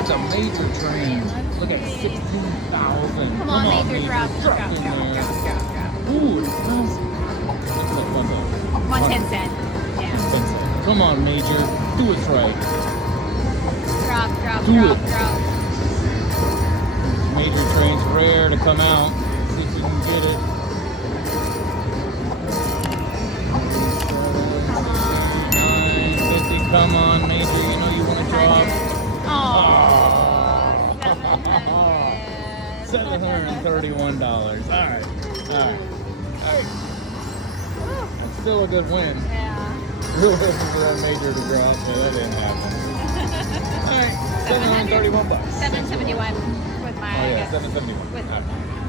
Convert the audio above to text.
at the major train. Look at 16,000. Come on, Major, drop, Drop drop, in drop, there. drop, drop, drop. Ooh, it smells. What's that? 110 cent. Yeah. 10 cents. Come on, Major. Do it right. Drop, drop, Do drop, it. drop. Major train's rare to come out. See if we can get it. Come on. 950. Come on, Major. You know you want to drop. Oh. $731. All right. That's still a good win. Yeah. Real looking for that Major to drop, but that didn't happen. All right, $731. 771 with my. Oh yeah, 771. With All right.